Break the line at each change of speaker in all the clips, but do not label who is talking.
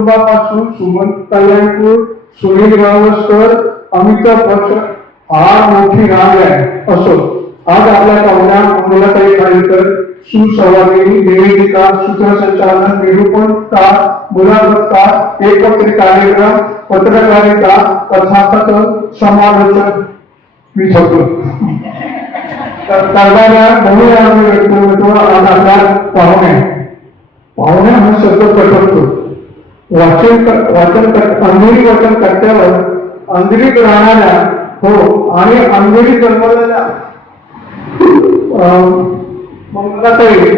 कुटुंबापासून सुमंत कल्याणपूर सुनील गावस्कर अमिताभ बच्चन हा मोठी रांग आहे असो. आज आपल्या पाहुण्या मंगलाताई खालीकर सुसहभागी निवेदिका सूत्रसंचालन निरूपण कार मुलाखत एकत्रित कार्यक्रम पत्रकारिता कथाकथन समालोचन. मी थकलो तर करणाऱ्या बहुरामी व्यक्तिमत्व आज आपल्या पाहुण्या. पाहुण्या हा शब्द पटवतो. वाचन वाचन क- अंधेरी वाचन करत्यावर अंधेरीत राहणाऱ्या हो आणि अंधेरी जन्मलेल्या अं, मंगलाताई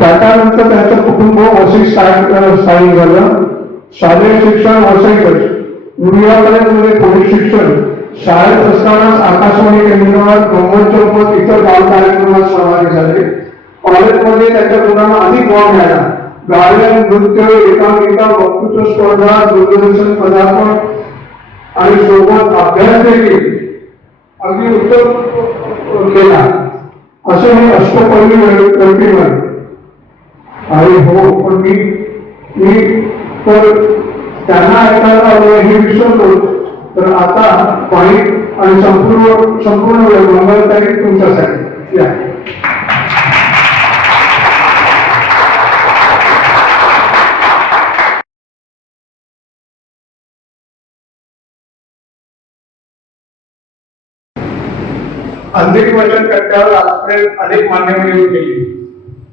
त्याच्यानंतर त्यांचं कुटुंब वसई स्थायिक स्थायिक झालं. शालेय शिक्षण वसईतच उरिया कॉलेजमध्ये पोलीस शिक्षण. शाळेत असतानाच आकाशवाणी केंद्रावर गंमत इतर बाल कार्यक्रमात सहभागी झाले. कॉलेजमध्ये त्याच्या मुलांना अधिक वाव मिळाला. गायन नृत्य एकांकिका वक्तृत्व स्पर्धा दूरदर्शन पदार्पण आणि सोबत अभ्यास देखील. अगदी उत्तम केला. असे हे अष्टपैलू व्यक्तिमत्व. अरे हो पण मी मी तर त्यांना ऐकायला आलो हे विसरलो. तर आता पाणी आणि संपूर्ण संपूर्ण वेळ मंगलताई तुमच्यासाठी. या. अंधेरी वाचन कट्ट्यावर आजपर्यंत अनेक मान्यवर येऊन गेली.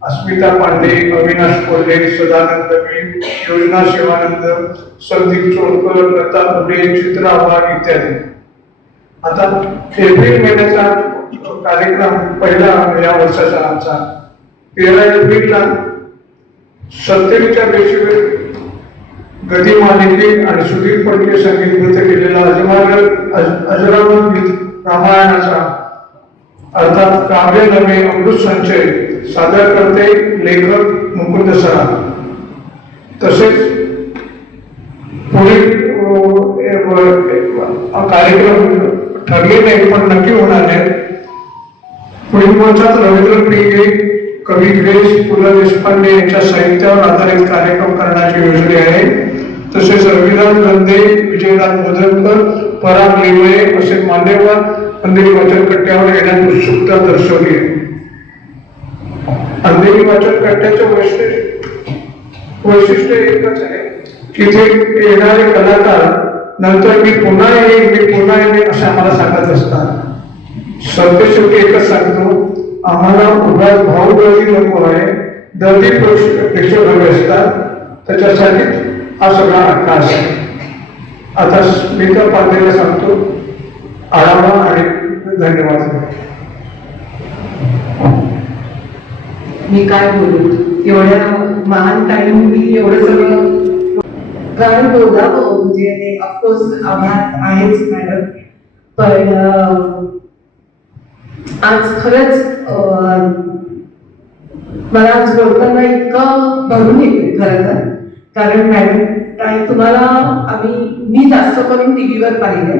अस्मिता पांडे अविनाश कोल्हे सदानंद मी योजना शिवानंद संदीप चोडकर लता फुले चित्रा आव्हाड इत्यादी. आता एप्रिल महिन्याचा कार्यक्रम पहिला या वर्षाचा आमचा. तेरा एप्रिलला सत्तेच्या पेशीवर गदी मालिके आणि सुधीर फडके संगीतबद्ध केलेला अजमार अज- अजरामर गीत रामायणाचा अर्थात काव्य नवे अमृत संचय सादर करते लेखक मुकुंद सरा तसेच पुढील कार्यक्रम ठरले नाही पण नक्की होणार आहे पुढील मोर्चात रवींद्र पिंगे कवी ग्रेश पु ल देशपांडे यांच्या साहित्यावर आधारित कार्यक्रम करण्याची योजना आहे. तसेच रविदास गंदे विजयदास बोधनकर पराग लिमये असे मान्यवर अंधेरी वाचन कट्ट्यावर येण्यात उत्सुकता दर्शवली. आहे अंधेरी वाचन कट्ट्याचं वैशिष्ट्य वैशिष्ट्य एकच आहे की जे येणारे कलाकार नंतर मी पुन्हा येईन मी पुन्हा येईन असे आम्हाला सांगत असतात. सत्य शेवटी एकच सांगतो आम्हाला उभा भाऊ गर्दी नको आहे दर्दी प्रेक्षक हवे असतात. त्याच्यासाठी हा सगळा आकाश आहे. आता मी तर पांढरेला सांगतो आढावा आणि धन्यवाद.
मी काय बोलू? एवढ्या महान टाइम मी एवढं सगळं काय बोलावं म्हणजे ऑफकोर्स आभार आहेच मॅडम पण आज खरंच अं, मला आज बोलताना इतकं भरून येते खरं तर. कारण मॅडम तुम्हाला आम्ही मी जास्त करून टीव्हीवर पाहिले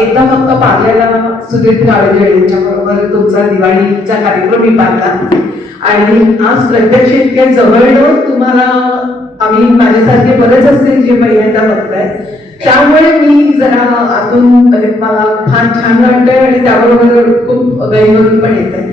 एकदा फक्त पार्ल्याला सुधीर गावडे यांच्याबरोबर तुमचा दिवाळीचा कार्यक्रम मी पाहिला. आणि आज प्रत्यक्ष इतक्या जवळ तुम्हाला आम्ही माझ्यासारखे बरेच असतील जे पहिल्यांदा बघताय. त्यामुळे मी जरा आतून म्हणजे मला फार छान वाटतंय आणि त्याबरोबर खूप गैरवरून पण येत आहे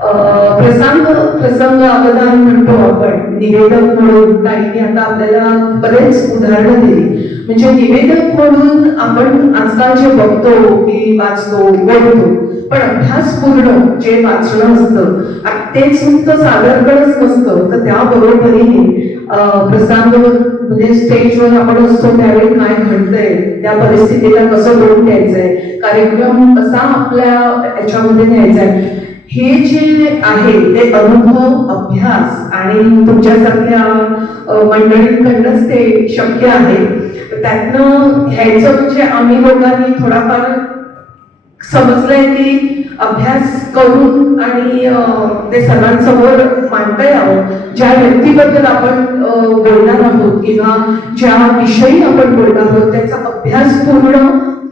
प्रसंग प्रसंग अवधान म्हणतो आपण. निवेदक म्हणून ताईने आता आपल्याला बरेच उदाहरणं दिली. म्हणजे निवेदक म्हणून आपण आजकाल जे बघतो की वाचतो बोलतो पण अभ्यासपूर्ण जे वाचणं असतं आणि तेच फक्त सादरकरणच नसतं. तर त्याबरोबरीने प्रसंग म्हणजे स्टेजवर आपण असतो त्यावेळी काय घडतंय त्या परिस्थितीला कसं तोंड द्यायचंय कार्यक्रम कसा आपल्या याच्यामध्ये न्यायचा आहे हे जे आहे ते अनुभव अभ्यास आणि तुमच्यासारख्या मंडळींकडनंच ते शक्य आहे. त्यातनं घ्यायचं म्हणजे आम्ही लोकांनी थोडाफार समजलंय की अभ्यास करून आणि ते सर्वांसमोर मांडता यावं ज्या व्यक्तीबद्दल आपण बोलणार आहोत किंवा ज्या विषयी आपण बोलणार आहोत त्याचा अभ्यास पूर्ण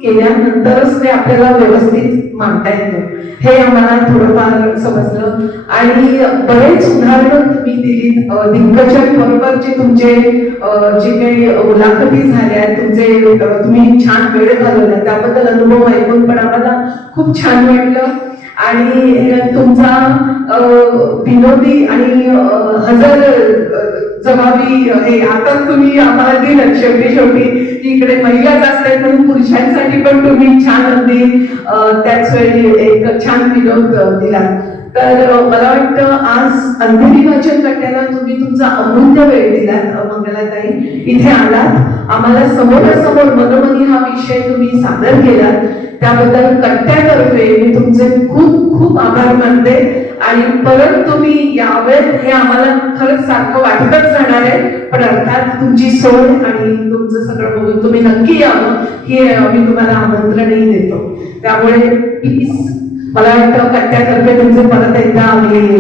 केल्यानंतरच ते आपल्याला व्यवस्थित मांडता येतं. हे आम्हाला थोडंफार समजलं. आणि बरेच उदाहरणं तुम्ही दिलीत. अं, दिग्गजन तुमचे जे काही मुलाखती झाल्या तुमचे तुम्ही छान वेळ घालवला त्याबद्दल अनुभव ऐकून पण आम्हाला खूप छान वाटलं. आणि तुमचा विनोदी आणि हजर जबाबी हे आता तुम्ही आम्हाला दिलं शेवटी शेवटी की इकडे महिलाच असतात म्हणून पुरुषांसाठी पण तुम्ही छान अगदी त्याच वेळी एक छान विनोद दिला. तर मला वाटतं आज अंधेरी वाचन कट्ट्याला तुम्ही तुमचा अमूल्य वेळ दिलात मंगलाताई. इथे आलात. आम्हाला समोरासमोर मनोमनी हा विषय तुम्ही सादर केलात. त्याबद्दल कट्ट्यातर्फे मी तुमचे खूप खूप आभार मानते. आणि परत तुम्ही यावेत हे आम्हाला खरंच सारखं वाटतच जाणार आहे. पण अर्थात तुमची सोय आणि तुमचं सगळं बघून तुम्ही नक्की यावं हे आम्ही तुम्हाला आमंत्रणही देतो. त्यामुळे प्लीज मला वाटतं कट्ट्यातर्फे तुमचे परत एकदा आम्ही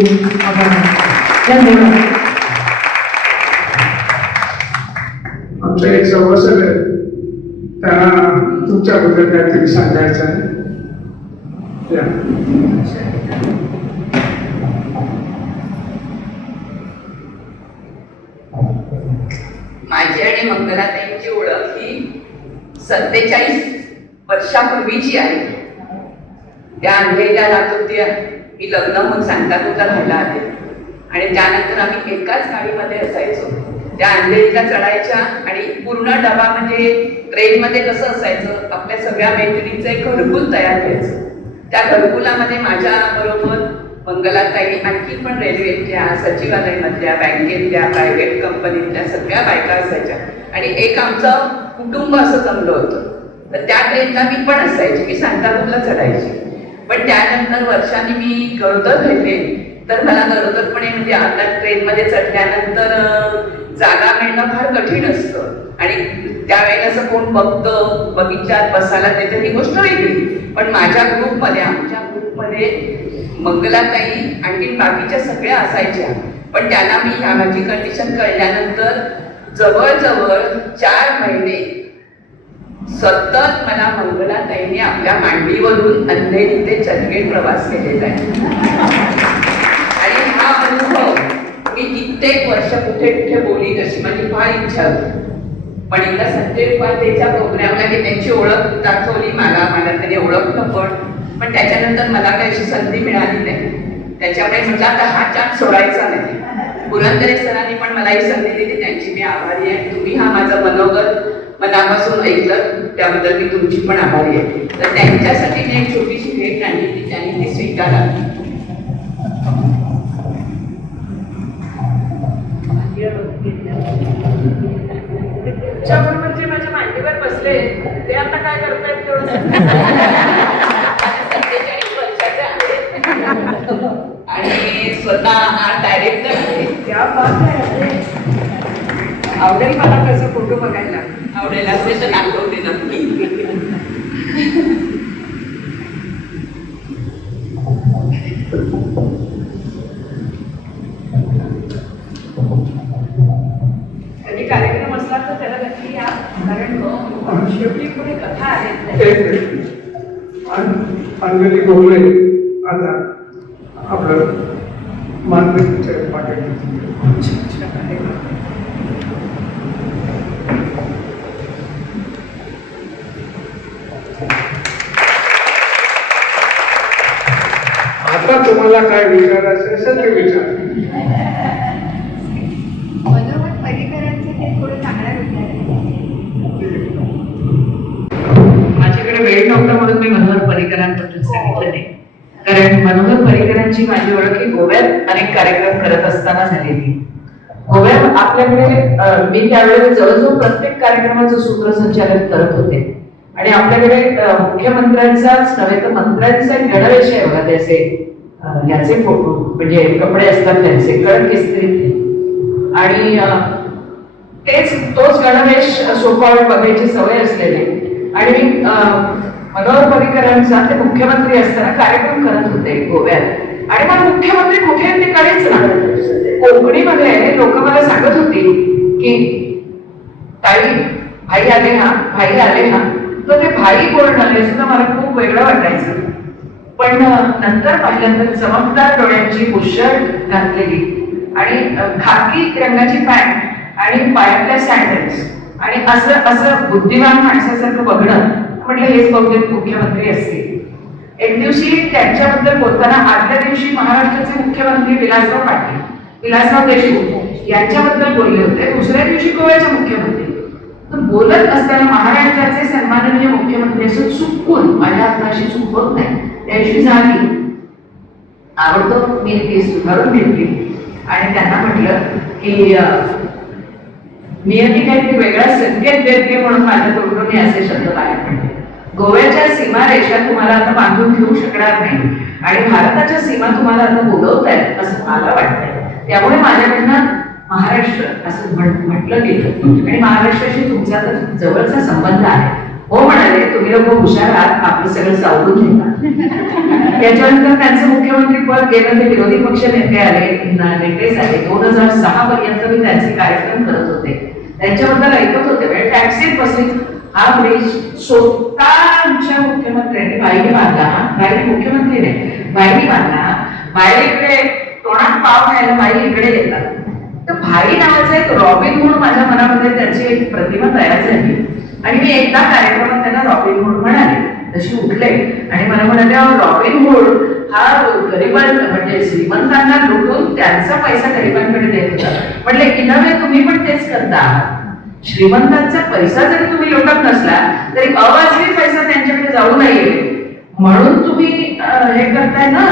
धन्यवाद.
आमच्या एक सभासद आहे त्यांना तुमच्याबद्दल काहीतरी सांगायचं आहे या.
माझी आणि मंगलाताईंची ओळख ही सत्तेचाळीस वर्षापूर्वीची आहे त्या अंधेरीला राहत होत्या मी लग्न होऊन सांताक्रूजला राहायला आले आणि त्यानंतर आम्ही एकाच गाडीमध्ये असायचो. त्या अंधेरीला चढायच्या आणि पूर्ण डबा म्हणजे ट्रेनमध्ये कसं असायचं आपल्या सगळ्या मैत्रिणींचं एक घरकुल तयार व्हायचं. त्या घरकुलामध्ये माझ्या बरोबर मंगलाताई आणखी पण रेल्वेतल्या सचिवालयामधल्या बँकेतल्या प्रायव्हेट कंपनीतल्या सगळ्या बायका असायच्या. आणि एक आमचं कुटुंब असं जमलं होतं. तर त्या ट्रेनला मी पण असायची मी सांताक्रूजला चढायची. पण त्यानंतर वर्षांनी मी गरोदर राहिले तर मला गरोदरपणे म्हणजे आता ट्रेनमध्ये चढल्यानंतर जागा मिळणं फार कठीण असतं. आणि त्यावेळेला असं कोण बघतं बगीचात बसायला देतं ही गोष्ट वेगळी. पण माझ्या ग्रुपमध्ये आमच्या ग्रुपमध्ये मंगलाताई आणखी बाकीच्या सगळ्या असायच्या. पण त्यांना मी ह्या माझी कंडिशन कळल्यानंतर जवळजवळ चार महिने सतत मला मंगलाताईने आपल्या मांडीवरून अंधेरी ते चंदगड प्रवास केलेला आहे. आणि हा अनुभव मी कित्येक वर्ष कुठे कुठे बोलीन अशी माझी फार इच्छा होती. पण एकदा संजय उपाध्यायच्या प्रोग्रामला की त्यांची ओळख दाखवली मला मला त्याने ओळखलं पण. पण त्याच्यानंतर मला काही अशी संधी मिळाली नाही. त्याच्यामुळे म्हटलं आता हा चान्स सोडायचा नाही. पुरंदरे सरांनी पण मला ही संधी दिली. त्यांची मी आभारी आहे. तुम्ही हा माझं मनोगत मनापासून ऐकलं. त्याबद्दल मी तुमची पण आभारी आहे. तर त्यांच्यासाठी मी एक छोटीशी भेट आणली. ती त्यांनी ती स्वीकारावी.
म्हणजे जे माझ्या मांडीवर बसले. ते आता काय करतायत तेवढं
सत्तेचाळीस वर्षाचे आहेत. आणि स्वतः आर्ट डायरेक्टर आहे.
त्या बात आहे आवडेल मला कसं फोटो बघायला.
आवडेल असेल तर दाखवते नक्की
कधी कार्यक्रम असला तर त्याला नक्की या कारण शेवटी पुढे कथा आहेत
अंजली गोगले आता आपलं मानवीच्या पाठीत तुम्हाला काय विचारायचं असेल ते विचार.
माझ्याकडे वेळ नव्हता म्हणून मी मनोहर पर्रिकरांबद्दल सांगितलं नाही. कारण मनोहर पर्रिकरांची माझी ओळख ही गोव्यात अनेक कार्यक्रम करत असताना झालेली. गोव्यात आपल्याकडे मी त्यावेळेला जवळजवळ प्रत्येक कार्यक्रमाचं सूत्रसंचालन करत होते. आणि आपल्याकडे मुख्यमंत्र्यांचाच नव्हे तर मंत्र्यांचा एक गणवेश आहे बघा त्याचे याचे फोटो म्हणजे कपडे असतात त्यांचे कडक इस्त्रीतले आणि तेच तोच गणवेश सोपावर बघायची सवय असलेले. आणि मी मनोहर पर्रिकरांचा ते मुख्यमंत्री असताना कार्यक्रम करत होते गोव्यात. आणि मग मुख्यमंत्री कुठे आहेत ते कळेच ना. कोकणीमध्ये लोक मला सांगत होती की ताई भाई आले हा भाई आले हा तर ते भाई कोण आले असं मला खूप वेगळं वाटायचं. पण नंतर पाहिल्यानंतर चमकदार डोळ्यांची बुशर्ट घातलेली. आणि खाकी रंगाची पॅन्ट आणि पायातल्या सँडल्स आणि असं असं बुद्धिमान माणसासारखं बघणं म्हटलं हेच बहुतेक मुख्यमंत्री असतील. एक दिवशी त्यांच्याबद्दल बोलताना आदल्या दिवशी महाराष्ट्राचे मुख्यमंत्री विलासराव पाटील विलासराव देशमुख यांच्याबद्दल बोलले होते. दुसऱ्या दिवशी गोव्याचे मुख्यमंत्री. तर बोलत असताना महाराष्ट्राचे सन्माननीय मुख्यमंत्री असून चुकून माझ्या हाताशी चूक होत नाही. त्यांची जागी झाली आवडतो मी ती सुधारून घेतली. आणि त्यांना म्हटलं की अं, नियती काहीतरी वेगळा संकेत देते म्हणून माझ्या तोंडून मी असे शब्द बाहेर पडले. गोव्याच्या सीमारेषा तुम्हाला आता बांधून ठेवू शकणार नाही. आणि भारताच्या सीमा तुम्हाला आता बोलवत आहेत असं मला वाटतंय. त्यामुळे माझ्याकडनं महाराष्ट्र असं म्हण- म्हटलं गेलं. आणि महाराष्ट्राशी तुमचा तर जवळचा संबंध आहे. हो लोक हुशार आहात आपलं सगळं सावरून घेतात त्याच्यानंतर त्यांचं मुख्यमंत्री पद गेलं ते विरोधी पक्ष नेते आले नेतेच आले. दोन हजार सहा पर्यंत मी त्यांचे कार्यक्रम करत होते. त्यांच्याबद्दल ऐकत होते. म्हणजे टॅक्सीत बसली हा ब्रिज स्वतः आमच्या मुख्यमंत्र्यांनी बाईने बांधला हा. बाई मुख्यमंत्री नाही बाईने बांधला बाई इकडे तोंडात पाव घ्यायला बाई इकडे येतात. तर भाई नावाचा एक रॉबिन म्हणून माझ्या मनामध्ये त्याची एक प्रतिमा तयार झाली. आणि मी एकदा कार्यक्रमात त्यांना रॉबिन हुड म्हणाले. तशी उठले. आणि मला म्हणाले रॉबिन हुड हा गरिबां म्हणजे श्रीमंतांना लुटून त्यांचा पैसा गरिबांकडे देत होता. म्हटले की नव्हे तुम्ही पण तेच करता श्रीमंतांचा पैसा जरी तुम्ही लुटत नसला तरी अवाजवी पैसा त्यांच्याकडे जाऊ नये. म्हणून तुम्ही हे करताय ना?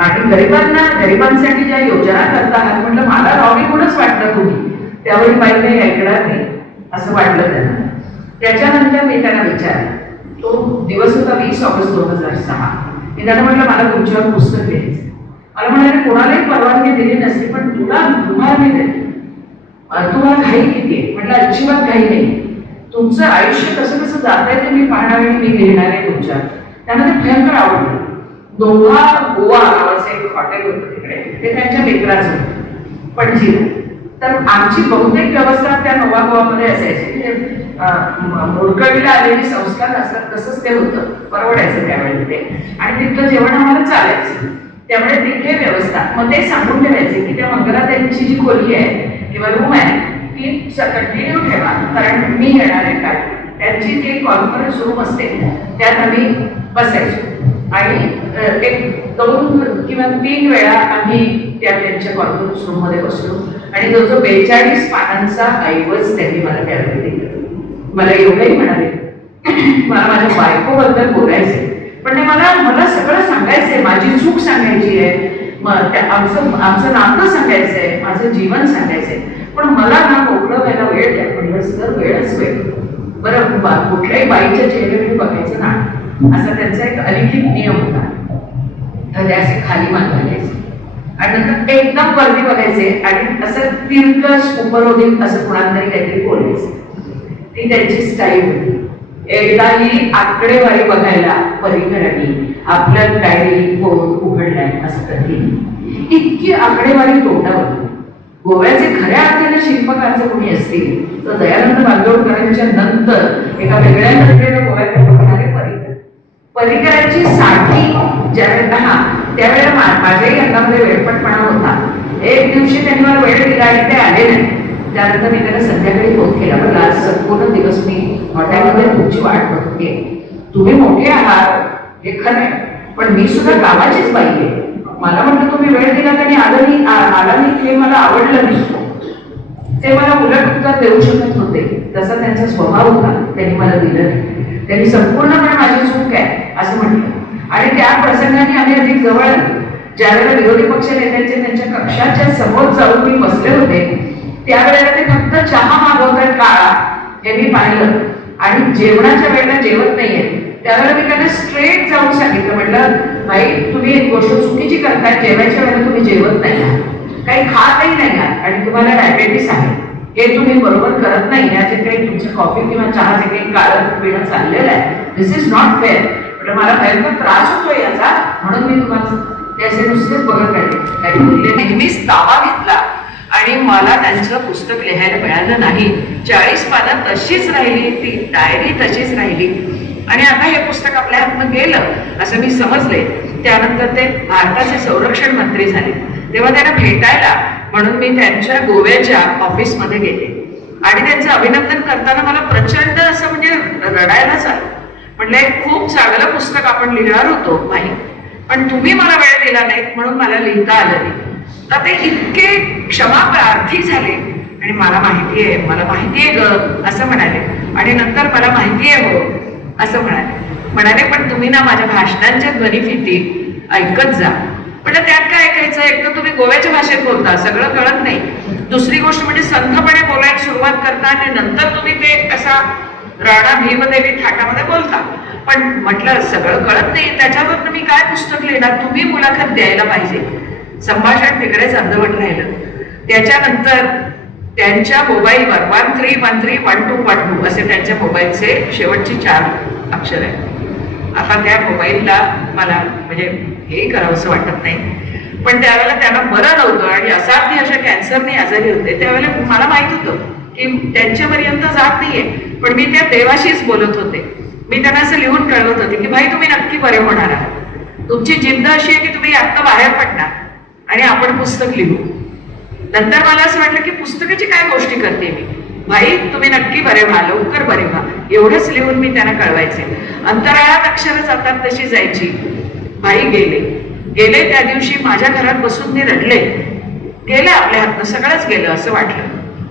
आणि गरिबांना गरिबांसाठी ज्या योजना करता आहात म्हटलं मला रॉबिन हुडच वाटलं तुम्ही. त्यावेळी बाई काही ऐकणार नाही. असं वाटलं त्यांना. त्याच्यानंतर मी त्यांना विचारलं. तो दिवस होता वीस ऑगस्ट दोन हजार सहा. मी त्यांना म्हटलं मला तुमच्यावर पुस्तक घ्यायचं मला म्हणाले कोणालाही परवानगी दिली नसती पण तुला तुम्हाला मी देते तुम्हाला घाई किती आहे? म्हटलं अजिबात घाई नाही. तुमचं आयुष्य कसं कसं जात आहे ते मी पाहणार आणि मी घेणार आहे तुमच्या त्यांना ते भयंकर आवडलं. दोघा गोवा नावाचं एक हॉटेल होतं तिकडे. ते त्यांच्या मित्राचं होतं पणजीला. तर आमची बहुतेक व्यवस्था त्या नवा गोवामध्ये असायची. मोडकळीला आलेली संस्कार असतात तसंच ते होतं. परवडायचं त्यावेळी ते. आणि तिथलं जेवण आम्हाला चालायचं. त्यामुळे तिथे व्यवस्था. मग ते सांगून ठेवायचे की त्या मंगलाताईंची जी खोली आहे किंवा रूम आहे ती कंटिन्यू ठेवा कारण मी येणार आहे काय त्यांची जी कॉन्फरन्स रूम असते त्यात आम्ही बसायचो. आणि एक दोन किंवा तीन वेळा आम्ही त्या त्यांच्या कॉन्फरन्स रूममध्ये बसलो. आणि जो जो बेचाळीस पानांचा ऐवज त्यांनी मला त्यावेळी दिला. मला एवढंही म्हणाले. मला माझ्या बायकोबद्दल बोलायचंय. पण ते मला मला सगळं सांगायचंय. माझी चूक सांगायची आहे. मग आमचं आमचं नातं सांगायचंय. माझं जीवन सांगायचंय. पण मला ना मोकळं व्हायला वेळ द्या. म्हणलं सर वेळच वेळ बरं बा- कुठल्याही बाईच्या चेहऱ्याकडे बघायचं नाही असा त्यांचा एक अलिखित नियम होता. तर असे खाली मानवायचे आणि नंतर एकदम वरती बघायचे. आणि असं तिरकस उपरोधिक असं कुणाला तरी काहीतरी बोलायचं. ती त्यांची स्टाईल होती. एकदा ही आकडेवारी बघायला परिकरांनी आपलं डायरी फोन उघडलाय असं कधी. इतकी आकडेवारी तोंडावर. गोव्याचे खऱ्या अर्थाने शिल्पकार जर कोणी असतील तर दयानंद बांदोडकरांच्या नंतर एका वेगळ्या नजरेने गोव्याकडे बघणारे परिकर परिकरांची साठी ज्यावेळेला हा त्यावेळेला माझ्याही अंगामध्ये वेळपटपणा होता. एक दिवशी त्यांनी मला वेळ दिला आणि ते आले नाही. त्यानंतर मी त्यांना संध्याकाळी फोन केला. म्हटलं आज संपूर्ण दिवस मी हॉटेलमध्ये तुमची वाट बघते. तुम्ही मोठे आहात. हे खरं आहे. पण मी सुद्धा कामाचीच बाई आहे. मला म्हटलं तुम्ही वेळ दिला आणि आलं आला नाही हे मला आवडलं नाही ते मला उलट उत्तर देऊ शकत होते. तसा त्यांचा स्वभाव होता. त्यांनी मला दिलं नाही. त्यांनी संपूर्णपणे माझी चूक आहे असं म्हटलं. आणि त्या प्रसंगाने आम्ही अधिक जवळ ज्यावेळेला विरोधी पक्ष नेत्यांचे त्यांच्या कक्षाच्या समोर जाऊन मी बसले होते त्यावेळेला ते फक्त चहा मागवतात काळा हे मी पाहिलं. आणि जेवणाच्या वेळेला जेवत नाहीये. त्यावेळेला मी त्यांना स्ट्रेट जाऊन सांगितलं म्हटलं भाई तुम्ही एक गोष्ट चुकीची करताय जेवायच्या वेळेला तुम्ही जेवत नाही आहात. काही खातही नाही आहात आणि तुम्हाला डायबेटीस आहे. हे तुम्ही बरोबर करत नाही. याचे काही तुमची कॉफी किंवा चहाचे काही काळं पिणं चाललेलं आहे. दिस इज नॉट फेअर म्हणजे मला भयंकर त्रास होतो याचा. म्हणून मी तुम्हाला ते असे नुसतेच बघत राहिले. काही बोलले नेहमीच ताबा घेतला. आणि मला त्यांचं पुस्तक लिहायला मिळालं नाही. चाळीस पानं तशीच राहिली ती डायरी तशीच राहिली. आणि आता हे पुस्तक आपल्या हातनं गेलं असं मी समजले. त्यानंतर ते भारताचे संरक्षण मंत्री झाले. तेव्हा त्यांना भेटायला म्हणून मी त्यांच्या गोव्याच्या ऑफिसमध्ये गेले. आणि त्यांचं अभिनंदन करताना मला प्रचंड असं म्हणजे रडायलाच आलं म्हटलं एक खूप चांगलं पुस्तक आपण लिहिणार होतो माही. पण तुम्ही मला वेळ दिला नाही म्हणून मला लिहिता आलं नाही. तर ते इतके क्षमा प्रार्थी झाले. आणि मला माहिती आहे मला माहिती आहे ग असं म्हणाले. आणि नंतर मला माहिती आहे हो असं म्हणाले. म्हणाले पण तुम्ही ना माझ्या भाषणांच्या ध्वनिफिती ऐकत जा. म्हणजे त्यात काय ऐकायचं? एक तर तुम्ही गोव्याच्या भाषेत बोलता सगळं कळत नाही. दुसरी गोष्ट म्हणजे संथपणे बोलायला सुरुवात करता आणि नंतर तुम्ही ते असा राणा भीमदेवी थाटामध्ये बोलता. पण म्हटलं सगळं कळत नाही त्याच्यावर तुम्ही काय पुस्तक लिहिणार? तुम्ही मुलाखत द्यायला पाहिजे. संभाषण तिकडेच अर्धवट राहिलं त्याच्यानंतर त्यांच्या मोबाईलवर one three one three one two one two असे त्यांच्या मोबाईलचे शेवटची चार अक्षर आहेत. आता त्या मोबाईलला मला म्हणजे हे करावंसं वाटत नाही. पण त्यावेळेला त्यांना बरं नव्हतं आणि असाध्य अशा कॅन्सरने आजारी होते. त्यावेळेला मला माहीत होतं की त्यांच्यापर्यंत जात नाहीये. पण मी त्या देवाशीच बोलत होते. मी त्यांना असं लिहून कळवत होते की भाई तुम्ही नक्की बरे होणार आहात. तुमची जिद्द अशी आहे की तुम्ही आत्ता बाहेर पडणार. आणि आपण पुस्तक लिहू. नंतर मला असं वाटलं की पुस्तकाची काय गोष्टी करते मी? भाई तुम्ही नक्की बरे व्हा लवकर बरे व्हा. एवढंच लिहून मी त्यांना कळवायचे. अंतराळात अक्षरं जातात तशी जायची. भाई गेले. गेले त्या दिवशी माझ्या घरात बसून मी रडले. गेलं आपल्या हातनं सगळंच गेलं असं वाटलं.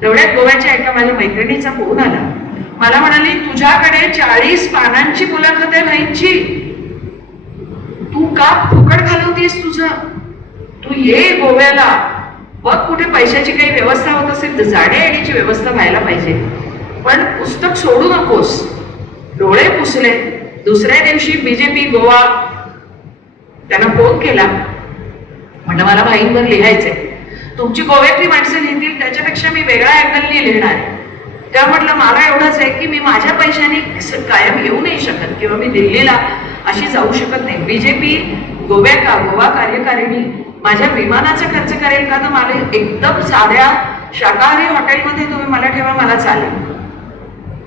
तेवढ्यात गोव्याच्या एका माझ्या मैत्रिणीचा फोन आला. मला म्हणाली तुझ्याकडे चाळीस पानांची मुलाखत आहे भाईंची तू का फुकट घालवतेस तुझं? तू ये गोव्याला. बघ कुठे पैशाची काही व्यवस्था होत असेल तर जाण्या येण्याची व्यवस्था व्हायला पाहिजे. पण पुस्तक सोडू नकोस. डोळे पुसले. दुसऱ्या दिवशी बीजेपी गोवा त्यांना फोन केला. म्हणलं मला भाईंवर लिहायचंय. तुमची गोव्यातली माणसं लिहितील त्याच्यापेक्षा मी वेगळा अँगलनी लिहिणार आहे. त्या म्हटलं मला एवढंच आहे की मी माझ्या पैशाने कायम येऊ नाही शकत किंवा मी दिल्लीला अशी जाऊ शकत नाही. बीजेपी गोव्या का? गोवा कार्यकारिणी माझ्या विमानाचा खर्च करेल का? तर मला एकदम साध्या शाकाहारी हॉटेलमध्ये तुम्ही मला ठेवा मला चालेल.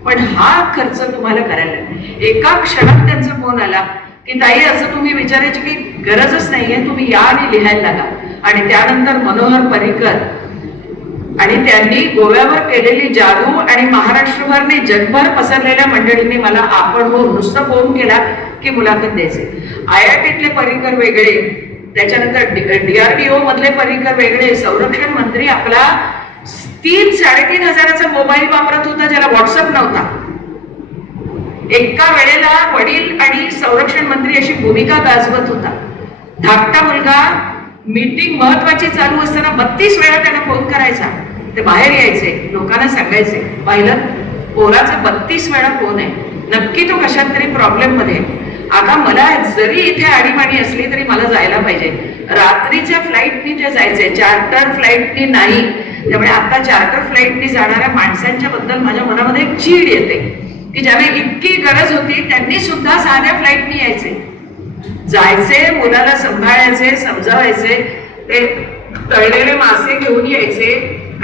पण हा खर्च तुम्हाला करायला एका क्षणात त्यांचा फोन आला की ताई असं तुम्ही विचारायची काही गरजच नाहीये. तुम्ही या आणि लिहायला लागा. आणि त्यानंतर मनोहर पर्रिकर आणि त्यांनी गोव्यावर केलेली जादू आणि महाराष्ट्रभरने जगभर पसरलेल्या मंडळींनी मला आपण हो नुसतं फोन केला की मुलाखत द्यायचे. आय आय टीतले पर्रिकर वेगळे त्याच्यानंतर डीआरडीओ मधले पर्रिकर वेगळे. संरक्षण मंत्री आपला तीन साडेतीन हजाराचा मोबाईल वापरत होता ज्याला व्हॉट्सअप नव्हता. एका वेळेला वडील आणि संरक्षण मंत्री अशी भूमिका गाजवत होता. धाकटा मुलगा मीटिंग महत्वाची चालू असताना बत्तीस वेळा त्यांना फोन करायचा. ते बाहेर यायचे लोकांना सांगायचे पाहिलं पोराचा बत्तीस वेळा फोन आहे. नक्की तो कशात तरी प्रॉब्लेममध्ये आता मला जरी इथे आणीबाणी असली तरी मला जायला पाहिजे. रात्रीच्या फ्लाईटनी जे जायचे चार्टर फ्लाईटनी नाही त्यामुळे आता चार्टर फ्लाईटनी जाणाऱ्या माणसांच्या बद्दल माझ्या मनामध्ये एक चीड येते. की ज्यावेळी इतकी गरज होती त्यांनी सुद्धा साध्या फ्लाईटनी यायचे. जायचे मुलाला सांभाळायचे समजावायचे ते तळलेले मासे घेऊन यायचे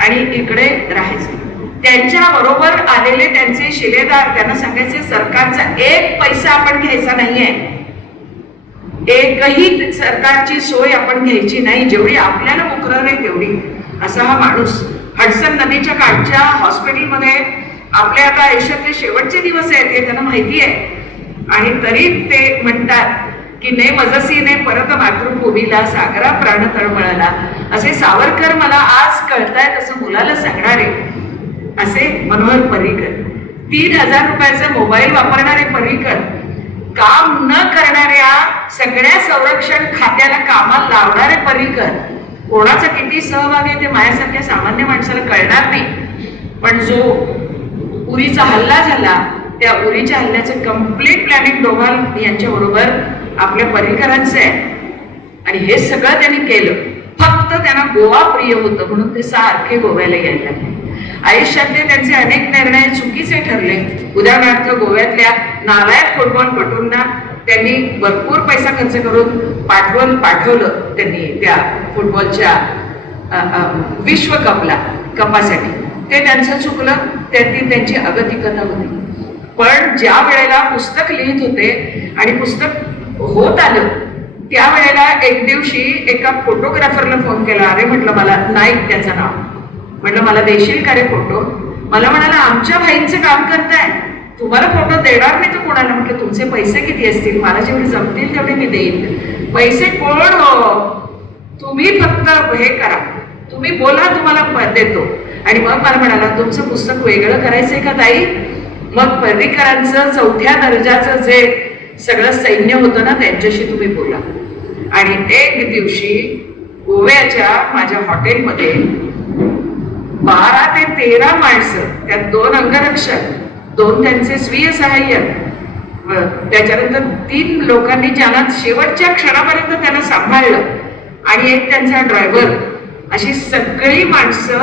आणि इकडे राहायचे. त्यांच्या बरोबर आलेले त्यांचे शिलेदार त्यांना सांगायचे सरकारचा एक पैसा आपण घ्यायचा नाहीये. एकही सरकारची सोय आपण घ्यायची नाही. जेवढी आपल्याला मुकरर तेवढी. असा हा माणूस हडसन नदीच्या काठच्या हॉस्पिटलमध्ये आपल्या आता आयुष्यातले शेवटचे दिवस आहेत हे त्यांना माहिती आहे. आणि तरी ते म्हणतात की ने मजसीने परत मातृभूमीला सागरा प्राण तळमळाला असे सावरकर मला आज कळतायत असं मुलाला सांगणारे. असे मनोहर पर्रिकर तीन हजार रुपयाचा मोबाईल वापरणारे पर्रिकर काम न करणाऱ्या सगळ्या संरक्षण खात्याला कामाला लावणारे पर्रिकर कोणाचा किती सहभाग आहे ते माझ्यासारख्या सामान्य माणसाला कळणार नाही. पण जो उरीचा हल्ला झाला त्या उरीच्या हल्ल्याचं कंप्लीट प्लॅनिंग डोभाल यांच्याबरोबर आपल्या पर्रिकरांचं आहे. आणि हे सगळं त्यांनी केलं. फक्त त्यांना गोवा प्रिय होतं म्हणून ते सारखे गोव्याला यायला लागले. आयुष्यातले त्यांचे अनेक निर्णय चुकीचे ठरले. उदाहरणार्थ गोव्यातल्या नालायक फुटबॉलपटूंना त्यांनी भरपूर पैसा खर्च करून पाठवून पाठवलं त्यांनी त्या फुटबॉलच्या विश्वकपला कपासाठी. ते त्यांचं चुकलं त्यांनी त्यांची अगतिकता होती. पण ज्या वेळेला पुस्तक लिहित होते आणि पुस्तक होत आलं त्यावेळेला एक दिवशी एका फोटोग्राफरला फोन केला अरे म्हटलं मला नाईक त्याचं नाव. म्हटलं मला देशील का रे फोटो? मला म्हणाला आमच्या भाईंचं काम करताय. तुम्हाला फोटो देणार नाही तर कोणाला? म्हटलं तुमचे पैसे किती असतील? मला जेवढे जमतील तेवढे मी देईन. पैसे कोण हो? तुम्ही फक्त हे करा. तुम्ही बोला तुम्हाला प- देतो. आणि मग मला म्हणाला तुमचं पुस्तक वेगळं करायचंय का ताई? मग पर्रीकरांचं चौथ्या दर्जाचं जे सगळं सैन्य होतं ना त्यांच्याशी तुम्ही बोला. आणि एक दिवशी गोव्याच्या माझ्या हॉटेलमध्ये बारा ते तेरा माणसं त्यात दोन अंगरक्षक दोन त्यांचे स्वीय सहाय्यक. त्याच्यानंतर तीन लोकांनी ज्यांना शेवटच्या क्षणापर्यंत त्यांना सांभाळलं आणि एक त्यांचा ड्रायव्हर अशी सगळी माणसं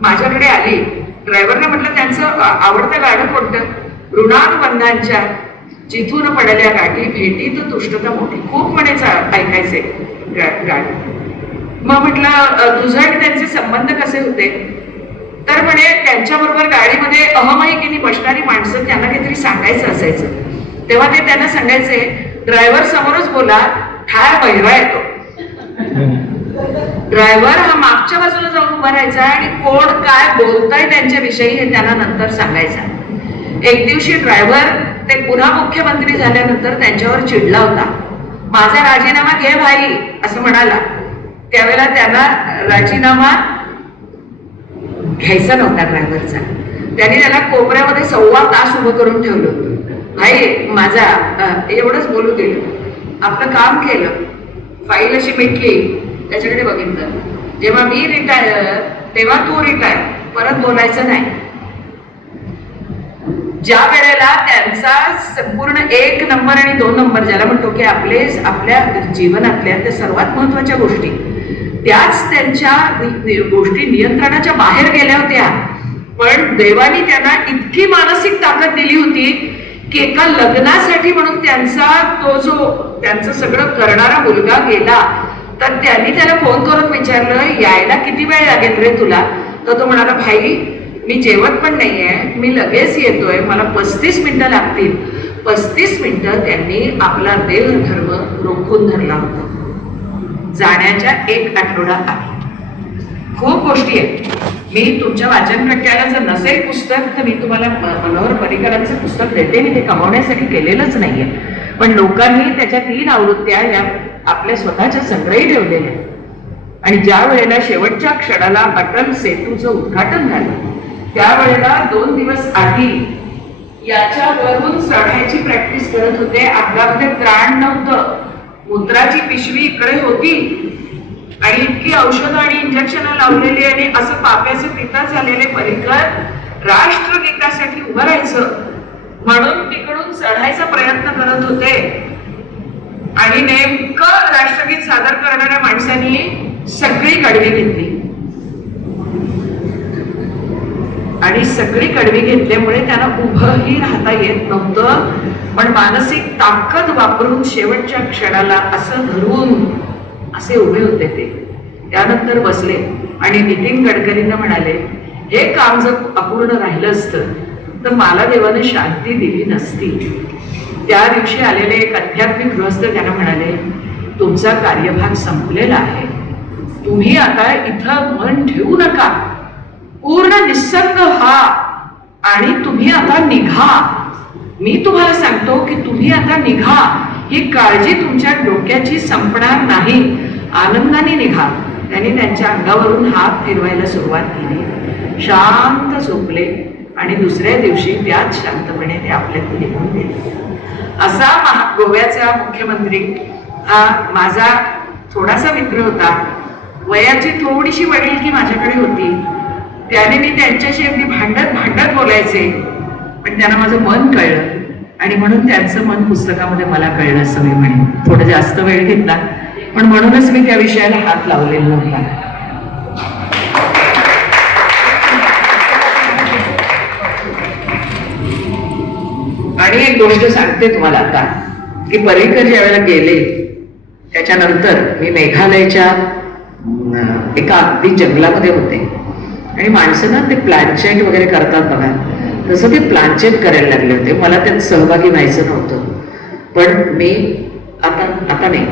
माझ्याकडे आली. ड्रायव्हरनं म्हटलं त्यांचं आवडतं गाणं कोणतं? ऋणानुबंधांच्या जिथून पडल्या गाठी भेटीत तुष्टता मोठी. खूप म्हणे ऐकायचे गा- गाणं. मग म्हटलं तुझं आणि त्यांचे संबंध कसे होते? तर म्हणे त्यांच्याबरोबर गाडीमध्ये अहमाईकीने बसणारी माणसं त्यांना काहीतरी सांगायचं असायचं. तेव्हा ते त्यांना सांगायचे ड्रायव्हर समोरच बोला ठार बहिरा येतो. ड्रायव्हर हा मागच्या बाजूला जाऊन उभा राहायचा आणि कोण काय बोलताय त्यांच्याविषयी हे त्यांना नंतर सांगायचा. एक दिवशी ड्रायव्हर ते पुन्हा मुख्यमंत्री झाल्यानंतर त्यांच्यावर चिडला होता. माझा राजीनामा घे भाई असं म्हणाला. त्यावेळेला त्यांना राजीनामा घ्यायचा नव्हता ड्रायव्हरचा. त्यांनी त्याला कोपऱ्यामध्ये सव्वा तास उभं करून ठेवलं. होतं. भाई माझा एवढंच बोलू दिलं आपलं काम केलं. फाईल अशी भेटली त्याच्याकडे बघितलं. जेव्हा मी रिटायर तेव्हा तू रिटायर परत बोलायचं नाही. ज्या वेळेला त्यांचा संपूर्ण एक नंबर आणि दोन नंबर ज्याला म्हणतो की आपले आपल्या जीवनातल्या त्या सर्वात महत्त्वाच्या गोष्टी त्याच त्यांच्या गोष्टी नियंत्रणाच्या बाहेर गेल्या होत्या. पण देवाने त्यांना इतकी मानसिक ताकद दिली होती की एका लग्नासाठी म्हणून त्यांचा तो जो त्यांचं सगळं करणारा मुलगा गेला तर त्यांनी त्याला फोन करून विचारलं यायला किती वेळ लागेल रे तुला? तर तो म्हणाला भाई मी जेवत पण नाही आहे मी लगेच येतोय. मला पस्तीस मिनटं लागतील. पस्तीस मिनटं त्यांनी आपला देवधर्म रोखून धरला होता. जाण्याच्या एक आठवडा आहे. खूप गोष्टी आहेत. मी तुमच्या वाचन प्रक्रियाला जर नसेल पुस्तक तर मी तुम्हाला मनोहर परिकरांचं पुस्तक देते. मी ते कमावण्यासाठी केलेलंच नाहीये. पण लोकांनी त्याच्या तीन आवृत्त्या या आपल्या स्वतःच्या संग्रही ठेवलेल्या आणि ज्या वेळेला शेवटच्या क्षणाला अटल सेतूचं उद्घाटन झालं त्यावेळेला दोन दिवस आधी याच्यावरून चढायची प्रॅक्टिस करत होते. आपल्यामध्ये त्राण नव्हतं. मूत्राची पिशवी इकडे होती. आणि इतकी औषधं आणि इंजेक्शन लावलेली आणि असं पाप्याचे पिता झालेले परिकर राष्ट्रगीतासाठी उभं राहायचं. म्हणून तिकडून चढायचा प्रयत्न करत होते. आणि नेमकं राष्ट्रगीत सादर करणाऱ्या माणसांनी सगळी कडवी घेतली. आणि सगळी कडवी घेतल्यामुळे त्यांना उभंही राहता येत नव्हतं. पण मानसिक ताकद वापरून शेवटच्या क्षणाला असं धरून असे उभे होते ते. त्यानंतर बसले आणि नितीन गडकरींना म्हणाले हे काम जर अपूर्ण राहिलं असतं तर मला देवाने शांती दिली नसती. त्या दिवशी आलेले एक आध्यात्मिक गृहस्थ त्यांना म्हणाले तुमचा कार्यभाग संपलेला आहे. तुम्ही आता इथं मन ठेवू नका. पूर्ण निसर्ग हा आणि तुम्ही आता निघा. मी तुम्हाला सांगतो की तुम्ही आता निघा. ही काळजी तुमच्या डोक्याची संपणार नाही. आनंदाने निघा. त्यांनी त्यांच्या अंगावरून हात फिरवायला सुरुवात केली. शांत झोपले आणि दुसऱ्या दिवशी त्याच शांतपणे ते आपल्याकडे निघून गेले. असा महा गोव्याचा मुख्यमंत्री हा माझा थोडासा मित्र होता. वयाची थोडीशी वडीलकी माझ्याकडे होती. त्याने मी त्यांच्याशी अगदी भांडत भांडत बोलायचे. पण त्यांना माझं मन कळलं. आणि म्हणून त्यांचं मन पुस्तकामध्ये मला कळलं असं मी म्हणेन. थोडं जास्त वेळ घेतला पण म्हणूनच मी त्या विषयाला हात लावलेला नव्हता. आणि एक गोष्ट सांगते तुम्हाला आता की पर्रिकर ज्या वेळेला गेले त्याच्यानंतर मी मेघालयच्या एका अगदी जंगलामध्ये होते. आणि माणसं ना ते प्लॅनचेट वगैरे करतात बघा. तसं ते प्लॅनचेट करायला लागले होते. मला त्यात सहभागी व्हायचं नव्हतं. पण मी आता आता नाही.